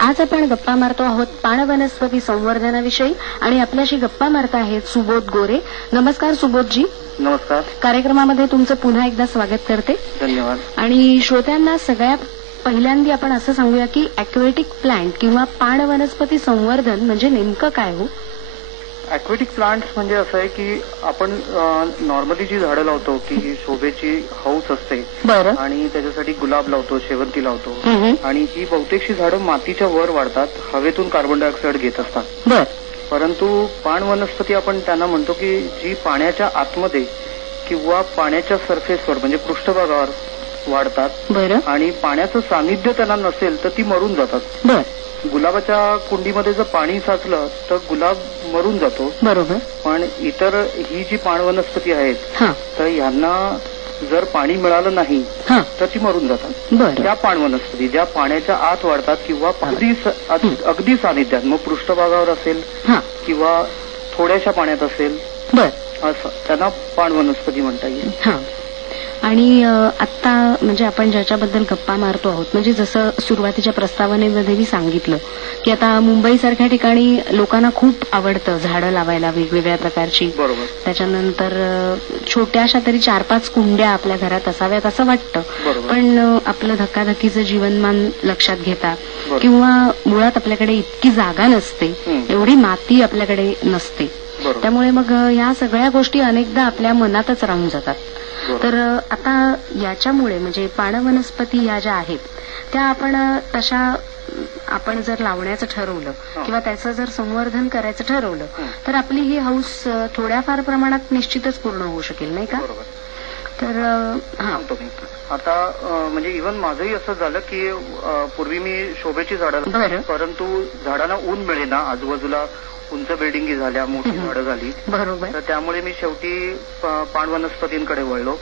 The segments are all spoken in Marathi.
आज आपण गप्पा मारतो आहोत पाणवनस्पती संवर्धनाविषयी आणि आपल्याशी गप्पा मारत आहेत सुबोध गोरे. नमस्कार सुबोधजी. नमस्कार. कार्यक्रमामध्ये तुमचं पुन्हा एकदा स्वागत करते. धन्यवाद. आणि श्रोत्यांना सगळ्यात पहिल्यांदा आपण असं सांगूया की ॲक्वेटिक प्लांट किंवा पाणवनस्पती संवर्धन म्हणजे नेमकं काय हो? ॲक्वेटिक प्लांट्स म्हणजे असं आहे की आपण नॉर्मली जी झाडं लावतो की शोभेची हौस असते. बरं. आणि त्याच्यासाठी गुलाब लावतो, शेवंती लावतो आणि ही बहुतेकशी झाडं मातीच्या वर वाढतात, हवेतून कार्बन डायऑक्साईड घेत असतात. बरं. परंतु पाण वनस्पती आपण त्यांना म्हणतो की जी पाण्याच्या आतमध्ये किंवा पाण्याच्या सरफेसवर म्हणजे पृष्ठभागावर वाढतात. बरं. आणि पाण्याचं सानिध्य त्यांना नसेल तर ती मरून जातात. बरं. गुलाबाच्या कुंडीमध्ये जर पाणी साचलं तर गुलाब मरून जातो. बरोबर. पण इतर ही जी पाण वनस्पती आहेत तर ह्यांना जर पाणी मिळालं नाही तर ती मरून जातात. त्या पाण वनस्पती ज्या पाण्याच्या आत वाढतात किंवा अगदी सानिध्यात, मग पृष्ठभागावर असेल किंवा थोड्याशा पाण्यात असेल, असं त्यांना पाण वनस्पती म्हणता येईल. आणि आता म्हणजे आपण ज्याच्याबद्दल गप्पा मारतो आहोत, म्हणजे जसं सुरुवातीच्या प्रस्तावनेमध्ये मी सांगितलं की आता मुंबईसारख्या ठिकाणी लोकांना खूप आवडतं झाडं लावायला वेगवेगळ्या प्रकारची. बरोबर. त्याच्यानंतर छोट्याशा तरी 4-5 कुंड्या आपल्या घरात असाव्यात असं वाटतं. पण आपलं धक्काधक्कीचं जीवनमान लक्षात घेता किंवा मुळात आपल्याकडे इतकी जागा नसते, एवढी माती आपल्याकडे नसते. त्यामुळे मग ह्या सगळ्या गोष्टी अनेकदा आपल्या मनातच राहून जातात. तर आता याच्यामुळे म्हणजे पाणवनस्पती या ज्या आहेत त्या आपण तशा आपण जर लावण्याचं ठरवलं किंवा त्याचं जर संवर्धन करायचं ठरवलं तर आपली ही हौस थोड्याफार प्रमाणात निश्चितच पूर्ण होऊ शकेल, नाही का? तर आता म्हणजे इव्हन माझंही असं झालं की पूर्वी मी शोभेची झाडं, परंतु झाडांना ऊन मिळेना, आजूबाजूला उंच बिल्डिंगी झाल्या, मोठी झाडं झाली. बरोबर. तर त्यामुळे मी शेवटी पाण वनस्पतींकडे वळलो.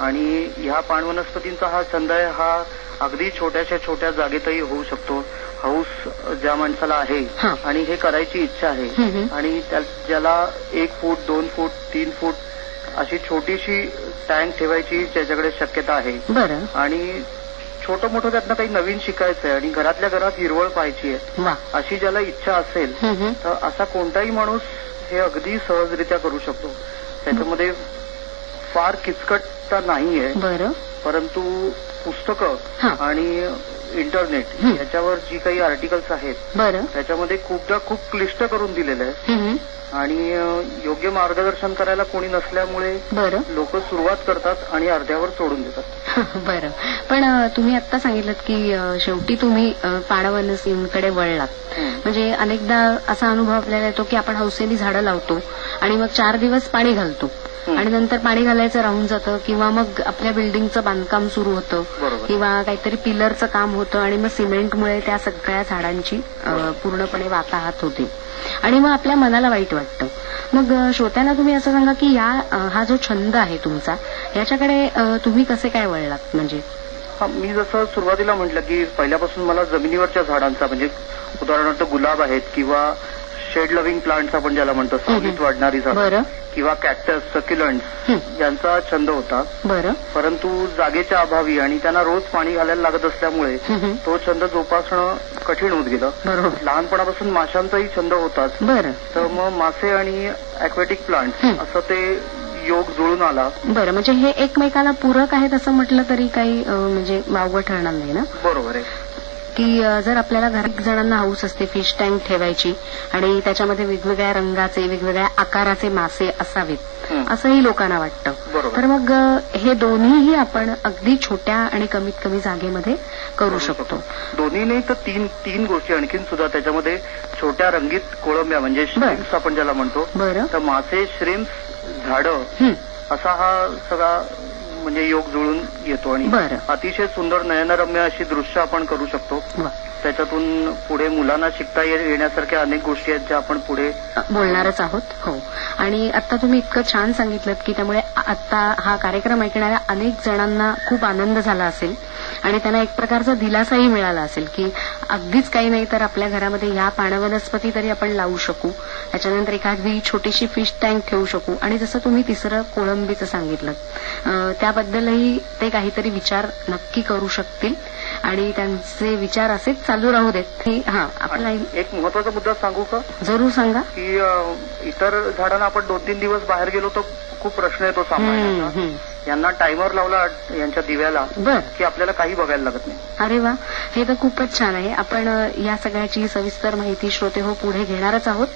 आणि ह्या पाण वनस्पतींचा हा छंद आहे, हा अगदी छोट्या जागेतही होऊ शकतो. हौस ज्या माणसाला आहे आणि हे करायची इच्छा आहे आणि ज्याला 1 फूट 2 फूट 3 फूट अशी छोटीशी टँक ठेवायची त्याच्याकडे शक्यता आहे आणि छोटं मोठं त्यातनं काही नवीन शिकायचं आहे आणि घरातल्या घरात हिरवळ पाहायची आहे अशी ज्याला इच्छा असेल तर असा कोणताही माणूस हे अगदी सहजरित्या करू शकतो. त्याच्यामध्ये फार किचकटता नाहीये, परंतु पुस्तकं आणि इंटरनेट याच्यावर जी काही आर्टिकल्स आहेत त्याच्यामध्ये खूपदा खूप क्लिष्ट करून दिलेलं आहे आणि योग्य मार्गदर्शन करायला कोणी नसल्यामुळे लोक सुरुवात करतात आणि अर्ध्यावर सोडून देतात. बरं. पण तुम्ही आता सांगितलं की शेवटी तुम्ही पाणवनस्पतींकडे वळलात. म्हणजे अनेकदा असा अनुभव आपल्याला येतो की आपण हौसेने झाडं लावतो आणि मग 4 दिवस पाणी घालतो आणि नंतर पाणी घालायचं राहून जातं किंवा मग आपल्या बिल्डिंगचं बांधकाम सुरू होतं किंवा काहीतरी पिलरचं काम होतं आणि मग सिमेंटमुळे त्या सगळ्या झाडांची पूर्णपणे वाताहत होते आणि मग आपल्या मनाला वाईट वाटतं. मग श्रोत्यांना तुम्ही असं सांगा की हा जो छंद आहे तुमचा याच्याकडे तुम्ही कसे काय वळलात? म्हणजे मी जसं सुरुवातीला म्हटलं की पहिल्यापासून मला जमिनीवरच्या झाडांचा म्हणजे उदाहरणार्थ गुलाब आहेत किंवा शेड लव्हिंग प्लांट्स आपण ज्याला म्हणतो, सावलीत वाढणारी झाडं किंवा कॅक्टस, सक्युलंट्स यांचा छंद होता. परंतु जागेच्या अभावी आणि त्यांना रोज पाणी घालायला लागत असल्यामुळे तो छंद जोपासणं कठीण होत गेलं. लहानपणापासून माशांचाही छंद होताच, तर मग मासे आणि ॲक्वेटिक प्लांट्स असं ते योग जुळून आला. बरं. म्हणजे हे एकमेकाला पूरक आहेत असं म्हटलं तरी काही म्हणजे वावगं ठरणार नाही ना? बरोबर आहे की जर आपल्याला घरात जणांना हौस असते फिश टँक ठेवायची आणि त्याच्यामध्ये वेगवेगळ्या रंगाचे वेगवेगळ्या आकाराचे मासे असावेत असंही लोकांना वाटतं, तर मग हे दोन्हीही आपण अगदी छोट्या आणि कमीत कमी जागेमध्ये करू शकतो. दोन्ही नाही तर तीन गोष्टी आणखीन सुद्धा त्याच्यामध्ये. छोट्या रंगीत कोळंब्या म्हणजे श्रिम्प्स आपण ज्याला म्हणतो, तर मासे, श्रिम्प्स, झाडं असा हा सगळा म्हणजे योग जुळून येतो आणि अतिशय सुंदर नयनरम्य अशी दृश्य आपण करू शकतो. त्याच्यातून पुढे मुलांना शिकता येण्यासारख्या अनेक गोष्टी आहेत ज्या आपण पुढे बोलणारच आहोत. हो. आणि आता तुम्ही इतकं छान सांगितलं की त्यामुळे आता हा कार्यक्रम ऐकणाऱ्या अनेक जणांना खूप आनंद झाला असेल आणि त्यांना एक प्रकारचा दिलासाही मिळाला असेल की अगदीच काही नाही तर आपल्या घरामध्ये ह्या पाणवनस्पती तरी आपण लावू शकू, त्याच्यानंतर एखादी छोटीशी फिश टँक ठेवू शकू आणि जसं तुम्ही तिसरं कोळंबीचं सांगितलं त्याबद्दलही ते काहीतरी विचार नक्की करू शकतील. आणि त्यांचे विचार असेच चालू राहू देत. आपला एक महत्वाचा मुद्दा सांगू का? जरूर सांगा. की इतर झाडांना आपण 2-3 दिवस बाहेर गेलो तर खूप प्रश्न येतो सांभाळण्याचा. यांना टायमर लावला यांच्या दिव्याला की आपल्याला काही बघायला लागत नाही. अरे वा, हे तर खूपच छान आहे. आपण या सगळ्याची सविस्तर माहिती श्रोते हो पुढे घेणारच आहोत,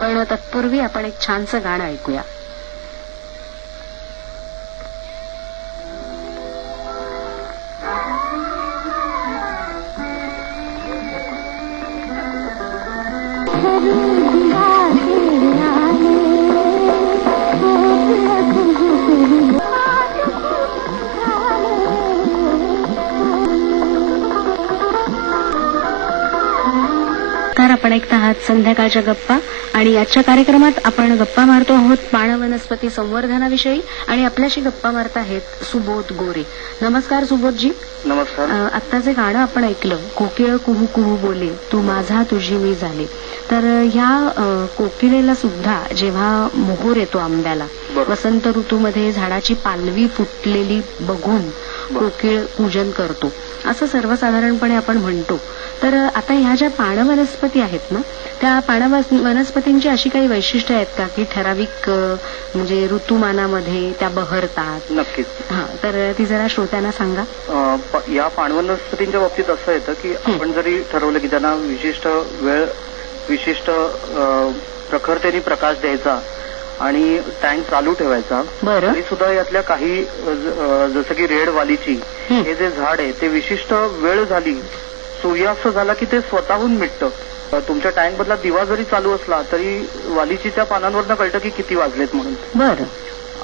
पण तत्पूर्वी आपण एक छानसं गाणं ऐकूया. आपण ऐकत आहात संध्याकाळच्या गप्पा, आणि आजच्या कार्यक्रमात आपण गप्पा मारतो आहोत पाण वनस्पती संवर्धनाविषयी, आणि आपल्याशी गप्पा मारत आहेत सुबोध गोरे. नमस्कार सुबोधजी. नमस्कार. आता जे गाणं आपण ऐकलं, कोकिळ कुहू कुहू बोले तू माझा तुझी मी झाले, तर ह्या कोकिळेला सुद्धा जेव्हा मोहोर येतो आंब्याला, वसंत ऋतूमध्ये झाडाची पालवी फुटलेली बघून कोकिळ पूजन करतो असं सर्वसाधारणपणे आपण म्हणतो. तर आता ह्या ज्या पाण वनस्पती आहेत ना, त्या पाण वनस्पतींची अशी काही वैशिष्ट्य आहेत का की ठराविक म्हणजे ऋतुमानामध्ये त्या बहरतात? नक्कीच. तर ती जरा श्रोत्यांना सांगा. या पाण वनस्पतींच्या बाबतीत असं येतं की आपण जरी ठरवलं की त्यांना विशिष्ट वेळ, विशिष्ट प्रखरतेने प्रकाश द्यायचा आणि टँक चालू ठेवायचा, तरी सुद्धा यातल्या काही जसं की रेड वालीची हे जे झाड आहे ते विशिष्ट वेळ झाली, सूर्यास्त झाला की ते स्वतःहून मिटतं. तुमच्या टँक मधला दिवा जरी चालू असला तरी वालीची त्या पानांवरनं कळतं की किती वाजलेत म्हणून. बरं.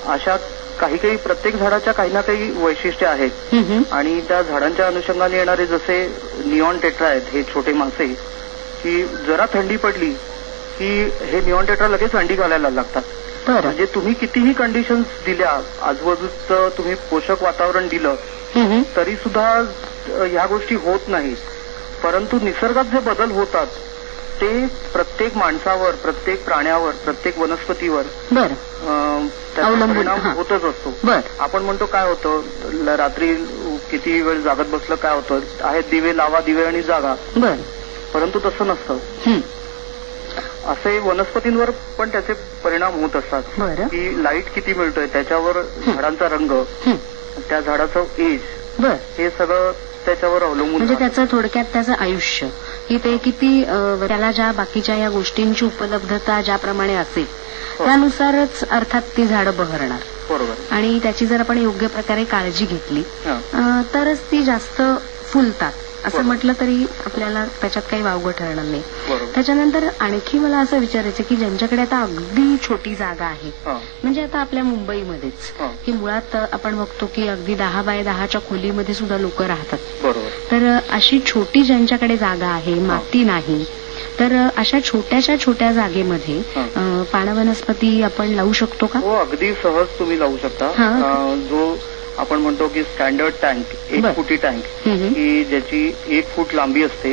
अशा काही प्रत्येक झाडाच्या काही ना काही वैशिष्ट्य आहेत. आणि त्या झाडांच्या अनुषंगाने येणारे जसे निऑन टेट्रा आहेत, हे छोटे मासे, की जरा थंडी पडली की हे निऑन टेट्रा लगेच अंडी घालायला लागतात. म्हणजे तुम्ही कितीही कंडिशन्स दिल्या, आजूबाजूचं तुम्ही पोषक वातावरण दिलं तरी सुद्धा ह्या गोष्टी होत नाहीत. परंतु निसर्गात जे बदल होतात ते प्रत्येक माणसावर, प्रत्येक प्राण्यावर, प्रत्येक वनस्पतीवर त्याचा परिणाम होतच असतो. आपण म्हणतो काय होतं, रात्री किती वेळ जागत बसलं काय होतं, आहेत दिवे लावा, दिवे आणि जागा. परंतु तसं नसतं. असे वनस्पतींवर पण त्याचे परिणाम होत असतात की लाईट किती मिळतोय त्याच्यावर झाडांचा रंग, त्या झाडाचं एज, हे सगळं त्याच्यावर अवलंबून. म्हणजे त्याचं थोडक्यात त्याचं आयुष्य, की ते किती त्याला ज्या बाकीच्या या गोष्टींची उपलब्धता ज्याप्रमाणे असेल त्यानुसारच अर्थात ती झाडं बहरणार. बरोबर. आणि त्याची जर आपण योग्य प्रकारे काळजी घेतली तरच ती जास्त फुलतात. असं म्हटलं तरी आपल्याला त्याच्यात काही वावगं ठरणार नाही. त्याच्यानंतर आणखी मला असं विचारायचं की ज्यांच्याकडे आता अगदी छोटी जागा आहे, म्हणजे आता आपल्या मुंबईमध्येच की मुळात आपण बघतो की अगदी 10 बाय 10च्या खोलीमध्ये सुद्धा लोक राहतात. तर अशी छोटी ज्यांच्याकडे जागा आहे, माती नाही, तर अशा छोट्या जागेमध्ये पाण वनस्पती आपण लावू शकतो का? हो, अगदी सहज तुम्ही लावू शकता. जो आपण म्हणतो की स्टँडर्ड टँक, 1 फुटी टँक, की ज्याची 1 फूट लांबी असते,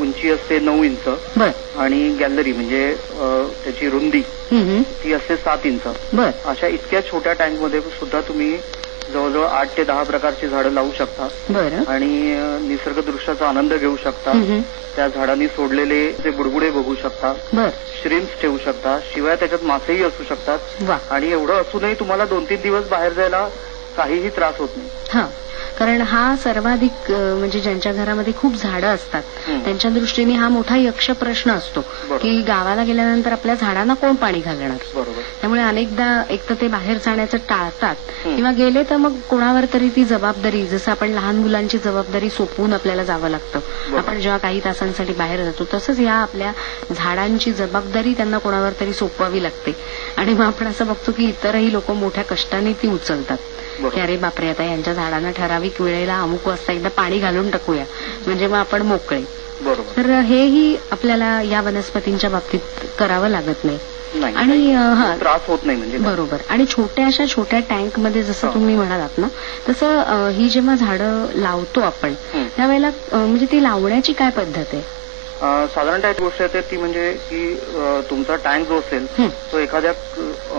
उंची असते 9 इंच, आणि गॅलरी म्हणजे त्याची रुंदी ती असते 7 इंच. अशा इतक्या छोट्या टँकमध्ये सुद्धा तुम्ही जवळजवळ 8 ते 10 प्रकारची झाडं लावू शकता आणि निसर्गदृश्याचा आनंद घेऊ शकता. त्या झाडांनी सोडलेले जे बुडबुडे बघू शकता, श्रिम्प्स ठेवू शकता, शिवाय त्याच्यात मासेही असू शकतात. आणि एवढं असूनही तुम्हाला 2-3 दिवस बाहेर जायला काहीही त्रास होत नाही. कारण हा सर्वाधिक म्हणजे ज्यांच्या घरामध्ये खूप झाडं असतात त्यांच्या दृष्टीने हा मोठा यक्ष प्रश्न असतो की गावाला गेल्यानंतर आपल्या झाडांना कोण पाणी घालणार. त्यामुळे अनेकदा एक तर ते बाहेर जाण्याचं टाळतात, किंवा गेले तर मग कोणावर तरी ती जबाबदारी, जसं आपण लहान मुलांची जबाबदारी सोपवून आपल्याला जावं लागतं. आपण जेव्हा काही तासांसाठी बाहेर जातो तसंच या आपल्या झाडांची जबाबदारी त्यांना कोणावर तरी सोपवावी लागते. आणि मग आपण असं बघतो की इतरही लोक मोठ्या कष्टाने ती उचलतात की अरे बापरे, आता यांच्या झाडांना ठराविक वेळेला अमुक वाजता एकदा पाणी घालून टाकूया म्हणजे मग आपण मोकळे. तर हेही आपल्याला या वनस्पतींच्या बाबतीत करावं लागत नाही आणि त्रास होत नाही. म्हणजे बरोबर. आणि छोट्या टँकमध्ये जसं तुम्ही म्हणालात ना, तसं ही जेव्हा झाडं लावतो आपण त्यावेळेला म्हणजे ती लावण्याची काय पद्धत आहे? साधारणतः एक गोष्ट येते ती म्हणजे की तुमचा टँक जो असेल तो एखाद्या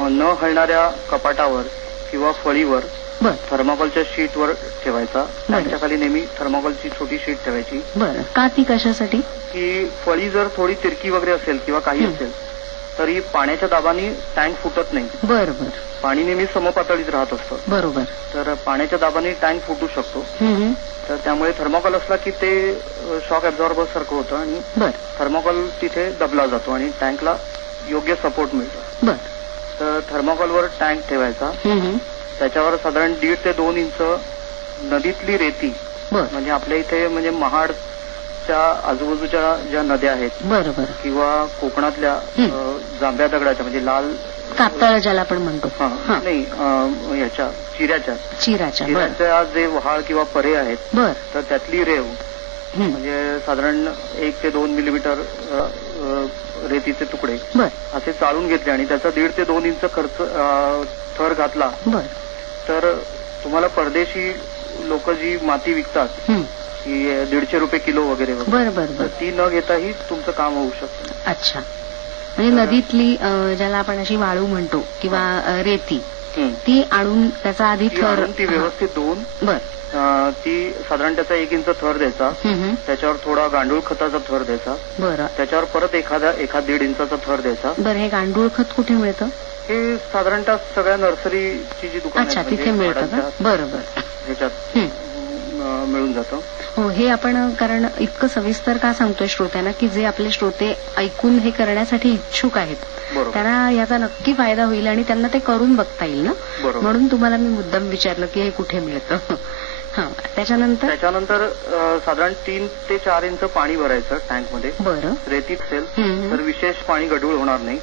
न हलणाऱ्या कपाटावर किंवा फळीवर थर्माकोलच्या शीटवर ठेवायचा. टँकच्या खाली नेहमी थर्माकोलची छोटी शीट ठेवायची. बरं, का ती कशासाठी? की फळी जर थोडी तिरकी वगैरे असेल किंवा काही असेल तरी पाण्याच्या दाबाने टँक फुटत नाही. बरोबर. पाणी नेहमी समपातळीत राहत असतं. बरोबर. तर पाण्याच्या दाबाने टँक फुटू शकतो. तर त्यामुळे थर्माकोल असला की ते शॉक ऍब्झॉर्बर सारखं होतं आणि थर्माकोल तिथे दबला जातो आणि टँकला योग्य सपोर्ट मिळतो. तर थर्माकोलवर टँक ठेवायचा. त्याच्यावर साधारण 1.5 ते 2 इंच नदीतली रेती, म्हणजे आपल्या इथे म्हणजे महाडच्या आजूबाजूच्या ज्या नद्या आहेत बरोबर किंवा कोकणातल्या जांभ्या दगडाच्या म्हणजे लाल कातळ ज्याला आपण म्हणतो, नाही याच्या चिऱ्याच्या जे वहाळ किंवा परे आहेत तर त्यातली रेव म्हणजे साधारण 1 ते 2 मिलीमीटर रेतीचे तुकडे असे चाळून घेतले आणि त्याचा 1.5 ते 2 इंच थर घातला तर तुम्हाला परदेशी लोक जी माती विकतात की 150 रुपये किलो वगैरे वगैरे ती न घेताही तुमचं काम होऊ शकतं. अच्छा, म्हणजे नदीतली ज्याला आपण अशी वाळू म्हणतो किंवा रेती ती आणून त्याचा आधी थर ती व्यवस्थित धुवून ती साधारण त्याचा 1 इंच थर द्यायचा. त्याच्यावर थोडा गांडूळ खताचा थर द्यायचा. बरं. त्याच्यावर परत एखाद 1.5 इंचाचा थर द्यायचा. बरं, हे गांडूळ खत कुठे मिळतं? हे साधारणतः सगळ्या नर्सरीची जी दुकान अच्छा तिथे मिळतं का? बरोबर, ह्याच्यात मिळून जातं. हो, हे आपण कारण इतकं सविस्तर का सांगतोय श्रोत्यांना की जे आपले श्रोते ऐकून हे करण्यासाठी इच्छुक आहेत त्यांना याचा नक्की फायदा होईल आणि त्यांना ते करून बघता येईल ना, म्हणून तुम्हाला मी मुद्दाम विचारलं की हे कुठे मिळतं. त्याच्यानंतर साधारण 3 ते 4 इंच पाणी भरायचं टँकमध्ये. बरं. रेतीत असेल तर विशेष पाणी गढूळ होणार नाही.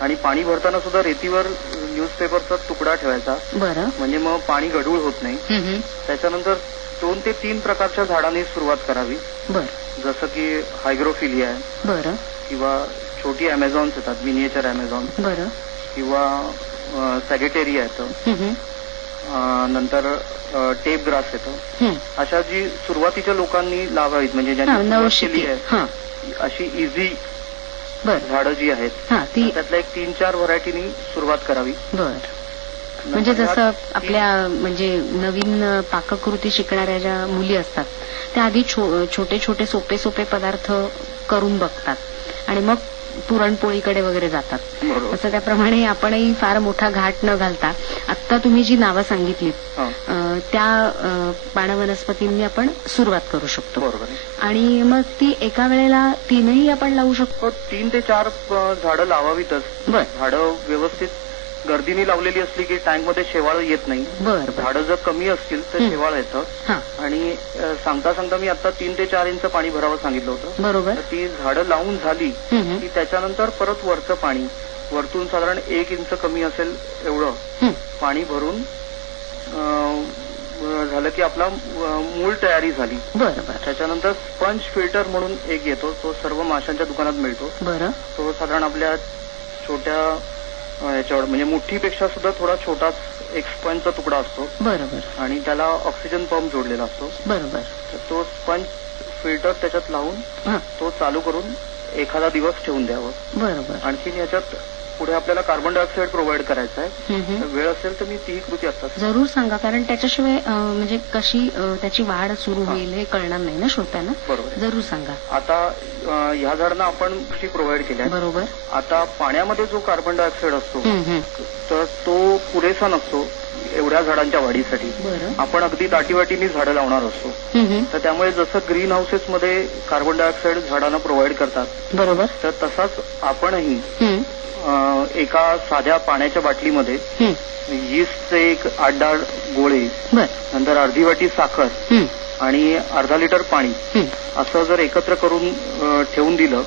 आणि पाणी भरताना सुद्धा रेतीवर न्यूजपेपरचा तुकडा ठेवायचा. बरं. म्हणजे मग पाणी गढूळ होत नाही. त्याच्यानंतर 2 ते 3 प्रकारच्या झाडांनी सुरुवात करावी. जसं की हायग्रोफिलिया आहे. बरं. किंवा छोटी अमेझॉन्स येतात, मिनिएचर अमेझॉन. बरं. किंवा सॅगेटेरिया येतं. नंतर टेप ग्रास येतं. अशा जी सुरुवातीच्या लोकांनी लावावीत म्हणजे ज्यांनी केली आहे अशी इझी झाडं जी आहेत त्यातल्या 1-3-4 व्हरायटीनी सुरुवात करावी. म्हणजे जसं आपल्या म्हणजे नवीन पाककृती शिकणाऱ्या ज्या मुली असतात त्या आधी छोटे छोटे सोपे सोपे पदार्थ करून बघतात आणि मग पुरणपोळीकडे वगैरे जातात. असं त्याप्रमाणे आपणही फार मोठा घाट न घालता आत्ता तुम्ही जी नावं सांगितलीत त्या पाणवनस्पतींनी आपण सुरुवात करू शकतो. आणि मग ती एका वेळेला 3ही आपण लावू शकतो. 3 ते 4 झाडं लावावीतच. झाडं व्यवस्थित गर्दीने लावलेली असली की टँकमध्ये शेवाळ येत नाही. झाडं जर कमी असतील तर शेवाळ येतं. आणि सांगता सांगता मी आता 3 ते 4 इंच पाणी भरावं सांगितलं होतं. बरोबर. ती झाडं लावून झाली की त्याच्यानंतर परत वरचं पाणी वरतून साधारण 1 इंच कमी असेल एवढं पाणी भरून झालं की आपला मूळ तयारी झाली. त्याच्यानंतर स्पंज फिल्टर म्हणून एक येतो, तो सर्व माशांच्या दुकानात मिळतो. तो साधारण आपल्या छोट्या याच्यावर म्हणजे मुठ्ठीपेक्षा सुद्धा थोडा छोटाच एक स्पंजचा तुकडा असतो. आणि त्याला ऑक्सिजन पंप जोडलेला असतो. तर तो स्पंज फिल्टर त्याच्यात लावून तो चालू करून एखादा दिवस ठेवून द्यावं. आणखी याच्यात पुढे आपल्याला कार्बन डायऑक्साईड प्रोव्हाइड करायचा आहे. वेळ असेल तर मी ती कृती आता जरूर सांगा, कारण त्याच्याशिवाय म्हणजे कशी त्याची वाढ सुरू होईल हे कळणार नाही ना श्रोत्यांना. जरूर सांगा. आता ह्या झाडांना आपण कृषी प्रोव्हाइड केल्या. बरोबर. आता पाण्यामध्ये जो कार्बन डायऑक्साईड असतो तर तो पुरेसा नसतो एवढ्या झाडांच्या वाढीसाठी. आपण अगदी दाटीवाटीने झाडं लावणार असतो. तर त्यामुळे जसं ग्रीन हाऊसेसमध्ये कार्बन डायऑक्साईड झाडांना प्रोव्हाइड करतात. बरोबर. तर तसाच आपणही एका साध्या पाण्याच्या बाटलीमध्ये यीस्टचे एक 8-10 गोळे, नंतर अर्धी वाटी साखर आणि अर्धा लिटर पाणी असं जर एकत्र करून ठेवून दिलं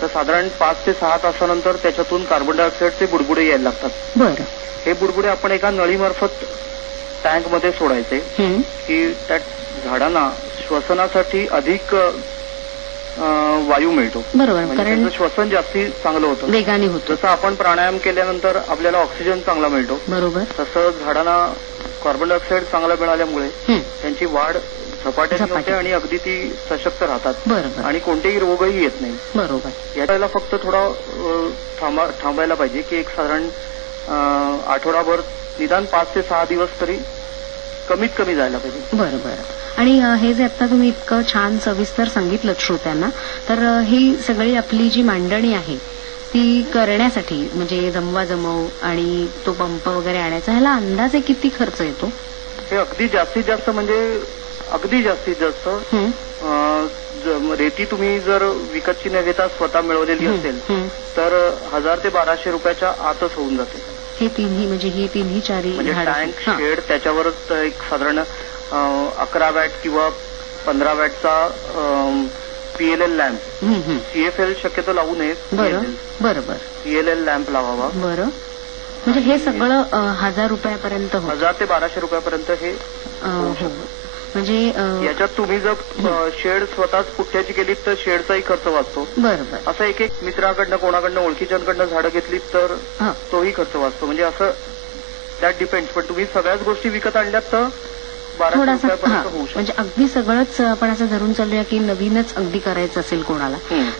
तर साधारण 5 ते 6 तासानंतर त्याच्यातून कार्बन डायऑक्साईडचे बुडबुडे यायला लागतात. हे बुडबुडे आपण एका नळीमार्फत टँकमध्ये सोडायचे की त्या झाडांना श्वसनासाठी अधिक वायू मिळतो. कारण श्वसन जास्ती चांगलं होतं, वेगाने होतं. जसं आपण प्राणायाम केल्यानंतर आपल्याला ऑक्सिजन चांगला मिळतो. बरोबर. तसं झाडांना कार्बन डायऑक्साईड चांगला मिळाल्यामुळे त्यांची वाढ झपाट्याने होते आणि अगदी ती सशक्त राहतात. आणि कोणतेही रोगही येत नाही. बरोबर. याला फक्त थोडा थांबायला पाहिजे की एक साधारण आठवडाभर निदान 5 ते 6 दिवस तरी कमीत कमी जायला पाहिजे. बरं बरं. आणि हे जे आता तुम्ही इतकं छान सविस्तर सांगितलं श्रोत्यांना, तर ही सगळी आपली जी मांडणी आहे ती करण्यासाठी म्हणजे जमवाजमव आणि तो पंप वगैरे आणायचा, ह्याला अंदाजे किती खर्च येतो? हे अगदी जास्तीत जास्त म्हणजे अगदी जास्तीत जास्त रेती तुम्ही जर विकतची न घेता स्वतः मिळवलेली असेल तर 1000 ते 1200 रुपयाच्या आतच होऊन जाते. हे तिन्ही म्हणजे ही तिन्ही चारी म्हणजे टँक, शेड, त्याच्यावरच एक साधारण 11 वॅट किंवा 15 वॅटचा PLL लॅम्प. CFL शक्यतो लावू नये. बरोबर. PLL लॅम्प लावावा. बरं. म्हणजे हे सगळं 1000 रुपयापर्यंत 1000 ते 1200 रुपयापर्यंत हे म्हणजे याच्यात तुम्ही जर शेड स्वतःच पुठ्याची केली तर शेडचाही खर्च वाचतो. बरोबर. असं एक मित्राकडनं कोणाकडनं ओळखीच्यांकडनं झाडं घेतली तर तोही खर्च वाचतो. म्हणजे असं त्यात डिपेंड्स. पण तुम्ही सगळ्याच गोष्टी विकत आणल्यात तर 1200 रुपयापर्यंत होऊ शकतो. म्हणजे अगदी सगळंच आपण असं धरून चालूया की नवीनच अगदी करायचं असेल कोणाला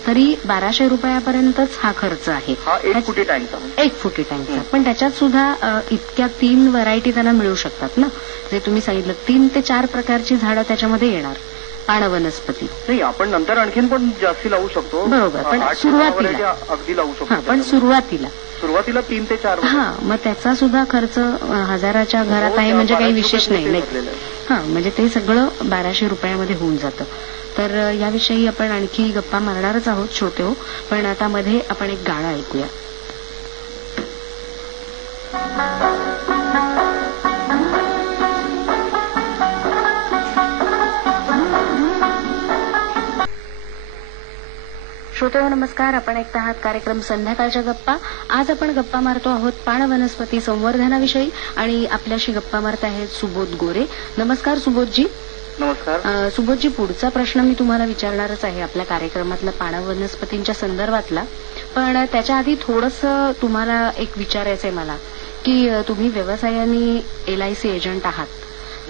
तरी 1200 रुपयापर्यंतच हा खर्च आहे. हा 1 फुटी टँकचा. 1 फुटी टँकचा. पण त्याच्यात सुद्धा इतक्या 3 व्हरायटी त्यांना मिळू शकतात ना, जे तुम्ही सांगितलं 3 ते 4 प्रकारची झाडं त्याच्यामध्ये येणार. पाणवनस्पती नाही, आपण नंतर आणखीन पण जास्ती लावू शकतो. बरोबर. पण सुरुवातीला अगदी लावू शकतो. पण सुरुवातीला 3 ते 4. मग त्याचा सुद्धा खर्च 1000च्या घरात आहे म्हणजे काही विशेष नाही. म्हणजे ते सगळं 1200 रुपयामध्ये होऊन जातं. तर याविषयी आपण आणखी गप्पा मारणारच आहोत श्रोते हो. पण आता मध्ये आपण एक गाणं ऐकूया. श्रोतेहो नमस्कार. आपण ऐकत आहात कार्यक्रम संध्याकाळच्या गप्पा. आज आपण गप्पा मारतो आहोत पाणवनस्पती संवर्धनाविषयी आणि आपल्याशी गप्पा मारत आहेत सुबोध गोरे. नमस्कार सुबोधजी. नमस्कार. सुबोधजी, पुढचा प्रश्न मी तुम्हाला विचारणारच आहे आपल्या कार्यक्रमातला पाणवनस्पतींच्या संदर्भातला. पण त्याच्या आधी थोडंसं तुम्हाला एक विचारायचंय मला की तुम्ही व्यवसायाने LIC एजंट आहात,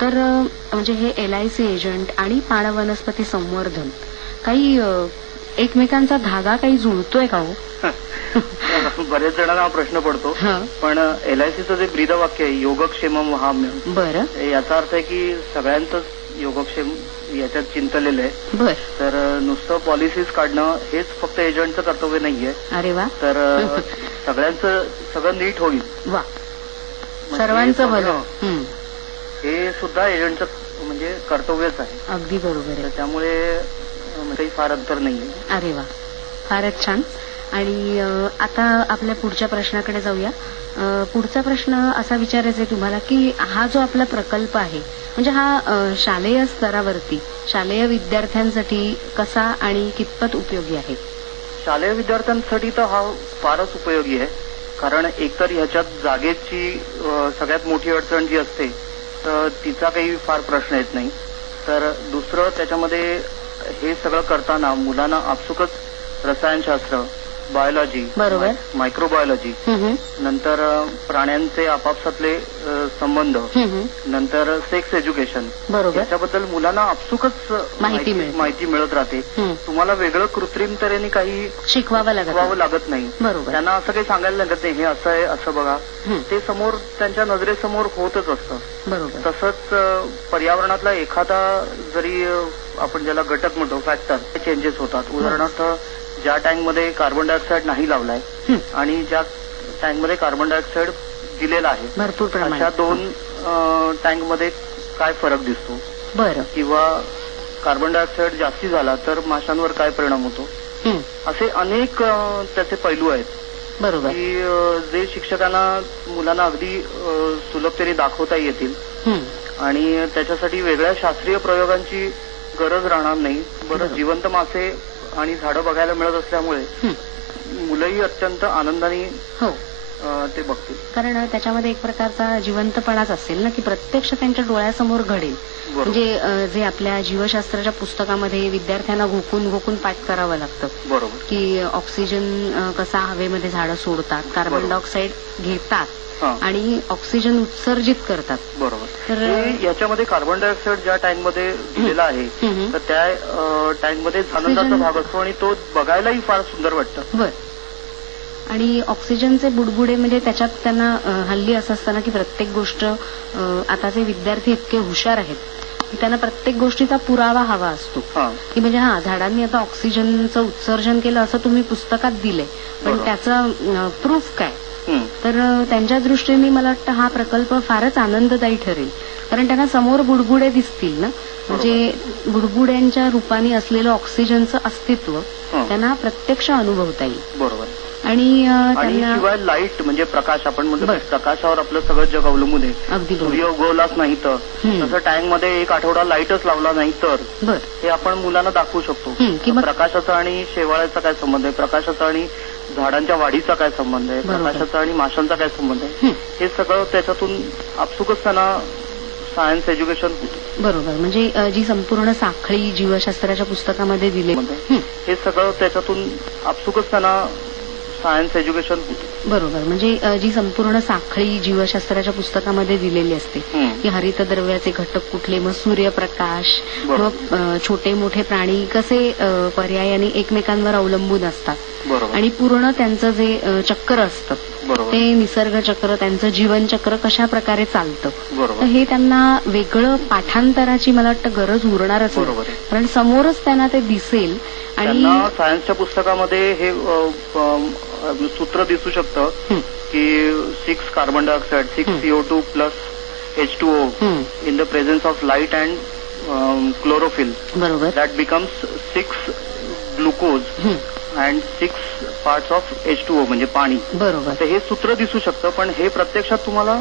तर म्हणजे हे LIC एजंट आणि पाणवनस्पती संवर्धन काही एकमेकांचा धागा काही जुळतोय का हो? बरेच जणांना हा प्रश्न पडतो. पण LICचं जे ब्रीदवाक्य आहे योगक्षेमम वहाम्यम, बरं, याचा अर्थ आहे की सगळ्यांचंच योगक्षेम याच्यात चिंतलेलं आहे. बरं. तर नुसतं पॉलिसीज काढणं हेच फक्त एजंटचं कर्तव्य नाहीये. अरे वा. तर सगळ्यांचं सगळं नीट होईल. वा. सर्वांचं भलं हे सुद्धा एजंटचं म्हणजे कर्तव्यच आहे. अगदी बरोबर आहे. त्यामुळे काही फार अंतर नाहीये. अरे वा, फारच छान. आणि आता आपल्या पुढच्या प्रश्नाकडे जाऊया. पुढचा प्रश्न असा विचारायचा आहे तुम्हाला की हा जो आपला प्रकल्प आहे म्हणजे हा शालेय स्तरावरती शालेय विद्यार्थ्यांसाठी कसा आणि कितपत उपयोगी आहे? शालेय विद्यार्थ्यांसाठी तर हा फारच उपयोगी आहे. कारण एकतर ह्याच्यात जागेची सगळ्यात मोठी अडचण जी असते तर तिचा काही फार प्रश्न येत नाही. तर दुसरं त्याच्यामध्ये हे सगळं करताना मुलांना आपसुकच रसायनशास्त्र, बायोलॉजी, बरोबर, मायक्रोबायोलॉजी, नंतर प्राण्यांचे आपापसातले संबंध, नंतर सेक्स एज्युकेशन, याच्याबद्दल मुलांना आपसुकच माहिती मिळत राहते. तुम्हाला वेगळं कृत्रिम तऱ्हेने काही शिकवावं लागत नाही. त्यांना असं काही सांगायला लागत नाही हे असं आहे असं बघा, ते समोर त्यांच्या नजरेसमोर होतच असतं. तसंच पर्यावरणातला एखादा जरी आपण ज्याला घटक म्हणतो फॅक्टर, चेंजेस होतात. उदाहरणार्थ ज्या टँकमध्ये कार्बन डायऑक्साईड नाही लावलाय आणि ज्या टँकमध्ये कार्बन डायऑक्साईड दिलेला आहे भरपूर अशा 2 टँकमध्ये काय फरक दिसतो? बरं. किंवा कार्बन डायऑक्साईड जास्ती झाला तर माशांवर काय परिणाम होतो? असे अनेक त्याचे पैलू आहेत. बरोबर. की जे शिक्षकांना मुलांना अगदी सुलभतेने दाखवता येतील आणि त्याच्यासाठी वेगळ्या शास्त्रीय प्रयोगांची गरज राहणार नाही. बरं, जिवंत मासे आणि झाडं बघायला मिळत असल्यामुळे मुलंही अत्यंत आनंदाने ते बघतील. कारण त्याच्यामध्ये एक प्रकारचा जिवंतपणाच असेल ना की प्रत्यक्ष त्यांच्या डोळ्यासमोर घडेल. म्हणजे जे आपल्या जीवशास्त्राच्या पुस्तकामध्ये विद्यार्थ्यांना घोकून पाठ करावं लागतं. बरोबर. की ऑक्सिजन कसा हवेमध्ये झाडं सोडतात, कार्बन डायऑक्साईड घेतात आणि ऑक्सिजन उत्सर्जित करतात. बरोबर. तर याच्यामध्ये कार्बन डायऑक्साईड ज्या टँकमध्ये दिलेला आहे तर त्या टँकमध्ये आनंदाचा भाग असतो आणि तो बघायलाही फार सुंदर वाटतं. बर. आणि ऑक्सिजनचे बुडबुडे म्हणजे त्याच्यात त्यांना हल्ली असं असतं ना की प्रत्येक गोष्ट आताचे विद्यार्थी इतके हुशार आहेत की त्यांना प्रत्येक गोष्टीचा पुरावा हवा असतो की म्हणजे झाडांनी आता ऑक्सिजनचं उत्सर्जन केलं असं तुम्ही पुस्तकात दिलंय पण त्याचं प्रूफ काय. तर त्यांच्या दृष्टीने मला वाटतं हा प्रकल्प फारच आनंददायी ठरेल कारण त्यांना समोर बुडबुडे दिसतील ना म्हणजे बुडबुड्यांच्या रूपाने असलेलं ऑक्सिजनचं अस्तित्व त्यांना प्रत्यक्ष अनुभवता येईल. बरोबर. आणि शिवाय लाईट म्हणजे प्रकाश आपण म्हणतो प्रकाशावर आपलं सगळं जग अवलंबून आहे. अगदी सूर्य उगवलाच नाही तर तसं टँकमध्ये एक आठवडा लाईटच लावला नाही तर हे आपण मुलांना दाखवू शकतो. प्रकाशाचा आणि शेवाळ्याचा काय संबंध आहे, प्रकाशाचा आणि झाडांच्या वाढीचा काय संबंध आहे, प्रकाशाचा आणि माशांचा काय संबंध आहे, हे सगळं त्याच्यातून आपसुकच त्यांना सायन्स एज्युकेशन बरोबर. म्हणजे जी संपूर्ण साखळी जीवशास्त्राच्या पुस्तकामध्ये दिली हे सगळं त्याच्यातून आपसुकच त्यांना सायन्स एज्युकेशन बरोबर. म्हणजे जी संपूर्ण साखळी जीवशास्त्राच्या पुस्तकामध्ये दिलेली असते की हरितद्रव्याचे घटक कुठले, मग सूर्यप्रकाश, मग छोटे मोठे प्राणी कसे पर्यायाने एकमेकांवर अवलंबून असतात आणि पूर्ण त्यांचं जे चक्र असतं ते निसर्ग चक्र त्यांचं जीवनचक्र कशा प्रकारे चालतं तर हे त्यांना वेगळं पाठांतराची मला वाटतं गरज उरणारच नाही कारण समोरच त्यांना ते दिसेल. आणि सायन्सच्या पुस्तकामध्ये हे सूत्र दिसू शकतं की 6 carbon dioxide 6 CO2 plus H2O in the presence of light and chlorophyll बरोबर that becomes 6 glucose and 6 parts of H2O म्हणजे पाणी. बरोबर. तर हे सूत्र दिसू शकतं पण हे प्रत्यक्षात तुम्हाला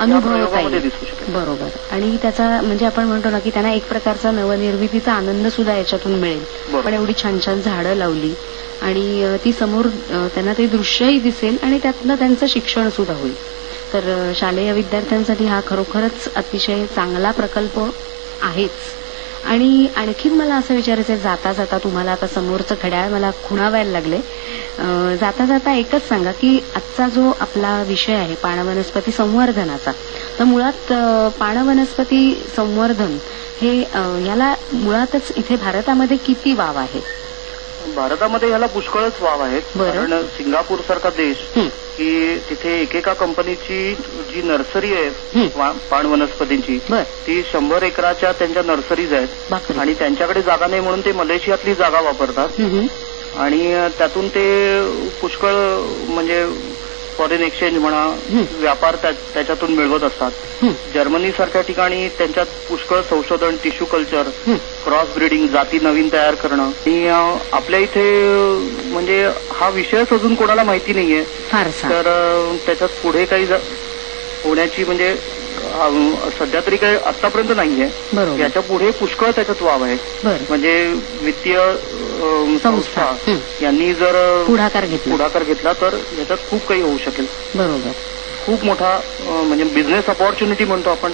अनुभवता येईल. बरोबर. आणि त्याचा म्हणजे आपण म्हणतो ना की त्यांना एक प्रकारचा नवनिर्मितीचा आनंद सुद्धा याच्यातून मिळेल. पण एवढी छान छान झाडं लावली आणि ती समोर त्यांना ते दृश्यही दिसेल आणि त्यातनं त्यांचं शिक्षण सुद्धा होईल. तर शालेय विद्यार्थ्यांसाठी हा खरोखरच अतिशय चांगला प्रकल्प आहेच. आणि आणखीन मला असं विचारायचं जाता जाता तुम्हाला आता समोरचं घड्याळ मला खुणावायला लागले जाता जाता एकच सांगा की आजचा जो आपला विषय आहे पाणवनस्पती संवर्धनाचा तर मुळात पाणवनस्पती संवर्धन हे याला मुळातच इथे भारतामध्ये किती वाव आहे. भारतामध्ये ह्याला पुष्कळच वाव आहेत. कारण सिंगापूर सारखा देश की तिथे एकेका कंपनीची जी नर्सरी आहे पाणवनस्पतींची ती 100 एकराच्या त्यांच्या नर्सरीज आहेत आणि त्यांच्याकडे जागा नाही म्हणून ते मलेशियातली जागा वापरतात आणि त्यातून ते पुष्कळ म्हणजे फॉरेन एक्सचेंज म्हणा व्यापार त्याच्यातून मिळवत असतात. जर्मनी सारख्या ठिकाणी त्यांच्यात पुष्कळ संशोधन टिश्यू कल्चर क्रॉस ब्रीडिंग जाती नवीन तयार करणं आणि आपल्या इथे म्हणजे हा विषयच अजून कोणाला माहिती नाहीये तर त्याच्यात पुढे काही होण्याची म्हणजे सध्या तरी काही आतापर्यंत नाहीये. याच्या पुढे पुष्कळ त्याच्यात वाव आहे. म्हणजे वित्तीय संस्था यांनी जर पुढाकार घेतला तर याच्यात खूप काही होऊ शकेल. बरोबर. खूप मोठा म्हणजे बिझनेस अपॉर्च्युनिटी म्हणतो आपण.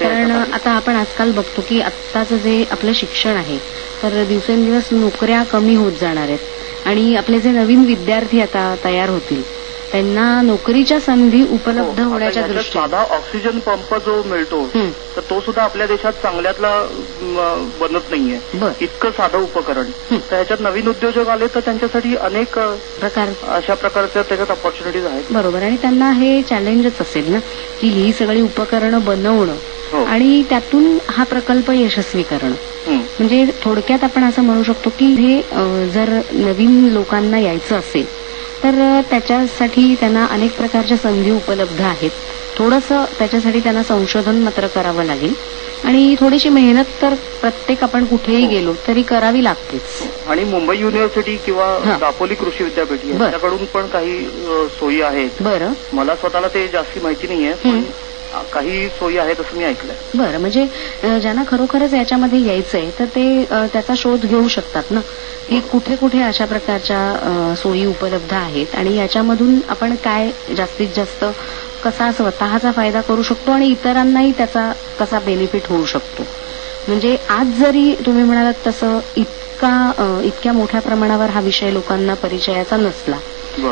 कारण आता आपण आजकाल बघतो की आत्ताचं जे आपलं शिक्षण आहे तर दिवसेंदिवस नोकऱ्या कमी होत जाणार आहेत आणि आपले जे नवीन विद्यार्थी आता तयार होतील त्यांना नोकरीच्या संधी उपलब्ध होण्याच्या दृष्टीने साधा ऑक्सिजन पंप जो मिळतो तर तो सुद्धा आपल्या देशात चांगल्यातला बनत नाहीये. इतकं साधं उपकरण. तर ह्याच्यात नवीन उद्योजक आले तर त्यांच्यासाठी अनेक अशा प्रकारच्या त्याच्यात ऑपॉर्च्युनिटीज आहेत. बरोबर. आणि त्यांना हे चॅलेंजच असेल ना की ही सगळी उपकरणं बनवणं आणि त्यातून हा प्रकल्प यशस्वी करणं. म्हणजे थोडक्यात आपण असं म्हणू शकतो की हे जर नवीन लोकांना यायचं असेल तर त्याच्यासाठी त्यांना अनेक प्रकारच्या संधी उपलब्ध आहेत. थोडंसं त्याच्यासाठी त्यांना संशोधन मात्र करावं लागेल आणि थोडीशी मेहनत तर प्रत्येक आपण कुठेही गेलो तरी करावी लागतेच. आणि मुंबई युनिव्हर्सिटी किंवा दापोली कृषी विद्यापीठ याच्याकडून पण काही सोयी आहेत. बरं. मला स्वतःला ते जास्ती माहिती नाहीये पण काही सोयी आहेत असं मी ऐकलंय. बरं. म्हणजे ज्यांना खरोखरच याच्यामध्ये यायचंय तर ते त्याचा शोध घेऊ शकतात ना की कुठे कुठे अशा प्रकारच्या सोयी उपलब्ध आहेत आणि याच्यामधून आपण काय जास्तीत जास्त कसा स्वतःचा फायदा करू शकतो आणि इतरांनाही त्याचा कसा बेनिफिट होऊ शकतो. म्हणजे आज जरी तुम्ही म्हणालात तसं इतक्या मोठ्या प्रमाणावर हा विषय लोकांना परिचयाचा नसला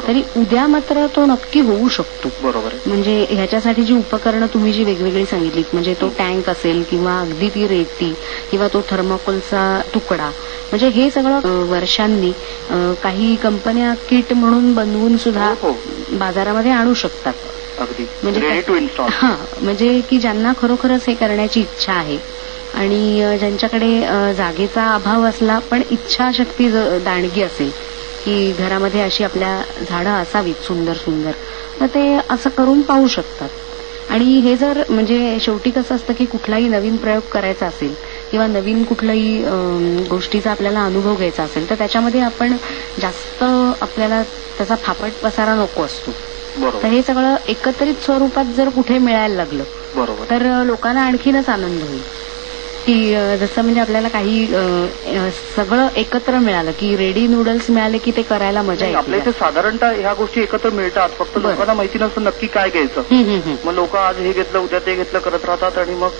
तरी उद्या मात्र तो नक्की होऊ शकतो. बरोबर. म्हणजे ह्याच्यासाठी जी उपकरणं तुम्ही जी वेगवेगळी सांगितलीत, म्हणजे तो टँक असेल किंवा अगदी ती रेती किंवा तो थर्माकोलचा तुकडा, म्हणजे हे सगळं वर्षांनी काही कंपन्या किट म्हणून बनवून सुद्धा बाजारामध्ये आणू शकतात. अगदी म्हणजे रेडी टू इन्स्टॉल. हा, म्हणजे की ज्यांना खरोखरच हे करण्याची इच्छा आहे आणि ज्यांच्याकडे जागेचा अभाव असला पण इच्छाशक्ती दांडगी असेल की घरामध्ये अशी आपल्या झाडं असावीत सुंदर सुंदर, तर ते असं करून पाहू शकतात. आणि हे जर म्हणजे शेवटी कसं असतं की कुठलाही नवीन प्रयोग करायचा असेल किंवा नवीन कुठलाही गोष्टीचा आपल्याला अनुभव घ्यायचा असेल तर त्याच्यामध्ये आपण जास्त आपल्याला त्याचा फापट पसारा नको असतो. तर हे सगळं एकत्रित स्वरूपात जर कुठे मिळायला लागलं तर लोकांना आणखीनच आनंद होईल. की जसं म्हणजे आपल्याला काही सगळं एकत्र मिळालं की रेडी नूडल्स मिळाले की ते करायला मजा येते. आपल्या इथे साधारणतः ह्या गोष्टी एकत्र मिळतात, फक्त लोकांना माहिती नसतं नक्की काय घ्यायचं. मग लोक आज हे घेतलं उद्या ते घेतलं करत राहतात आणि मग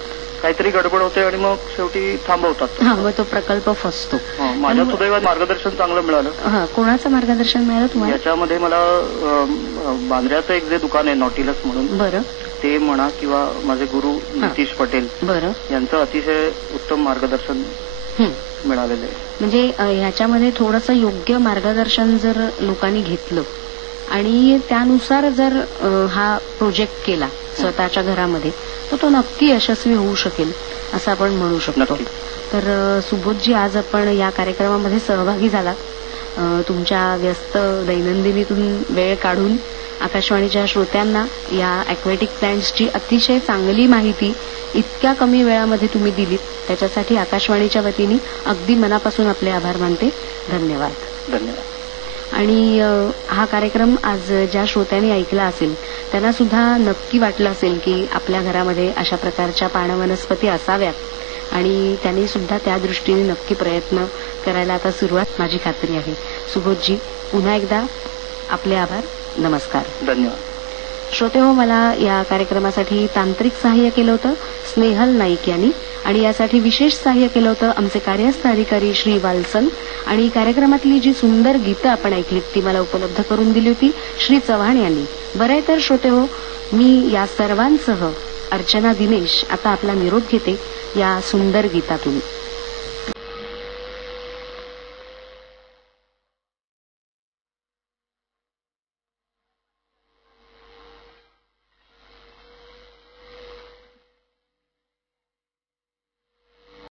काहीतरी गडबड होते आणि मग शेवटी थांबवतात. मग तो प्रकल्प फसतो. माझ्या सुदैवात मार्गदर्शन चांगलं मिळालं. कोणाचं मार्गदर्शन मिळालं तुम्हाला? याच्यामध्ये मला बांद्र्याचं एक जे दुकान आहे नॉटिलस म्हणून, बरं, ते म्हणा किंवा माझे गुरु नितीश पटेल, बरं, यांचं अतिशय उत्तम मार्गदर्शन मिळालेलं आहे. म्हणजे ह्याच्यामध्ये थोडंसं योग्य मार्गदर्शन जर लोकांनी घेतलं आणि त्यानुसार जर हा प्रोजेक्ट केला स्वतःच्या घरामध्ये तर तो नक्की यशस्वी होऊ शकेल असं आपण म्हणू शकतो. तर सुबोधजी, आज आपण या कार्यक्रमामध्ये सहभागी झालात. तुमच्या व्यस्त दैनंदिनीतून वेळ काढून आकाशवाणीच्या श्रोत्यांना या ॲक्वॅटिक प्लांट्सची अतिशय चांगली माहिती इतक्या कमी वेळामध्ये तुम्ही दिलीत, त्याच्यासाठी आकाशवाणीच्या वतीने अगदी मनापासून आपले आभार मानते. धन्यवाद. धन्यवाद. आणि हा कार्यक्रम आज ज्या श्रोत्यांनी ऐकला असेल त्यांना सुद्धा नक्की वाटलं असेल की आपल्या घरामध्ये अशा प्रकारच्या पानवनस्पती असाव्यात आणि त्यांनी सुद्धा त्या दृष्टीने नक्की प्रयत्न करायला आता सुरुवात माझी खात्री आहे. सुबोधजी, पुन्हा एकदा आपले आभार. नमस्कार. धन्यवाद. श्रोते हो, मला या कार्यक्रमासाठी तांत्रिक सहाय्य केलं होतं स्नेहल नाईक यांनी आणि यासाठी विशेष सहाय्य केलं होतं आमचे कार्यस्थ अधिकारी श्री वालसन. आणि कार्यक्रमातली जी सुंदर गीतं आपण ऐकलीत ती मला उपलब्ध करून दिली होती श्री चव्हाण यांनी. बरं तर श्रोते हो, मी या सर्वांसह अर्चना दिनेश आता आपला निरोप घेते या सुंदर गीतातून.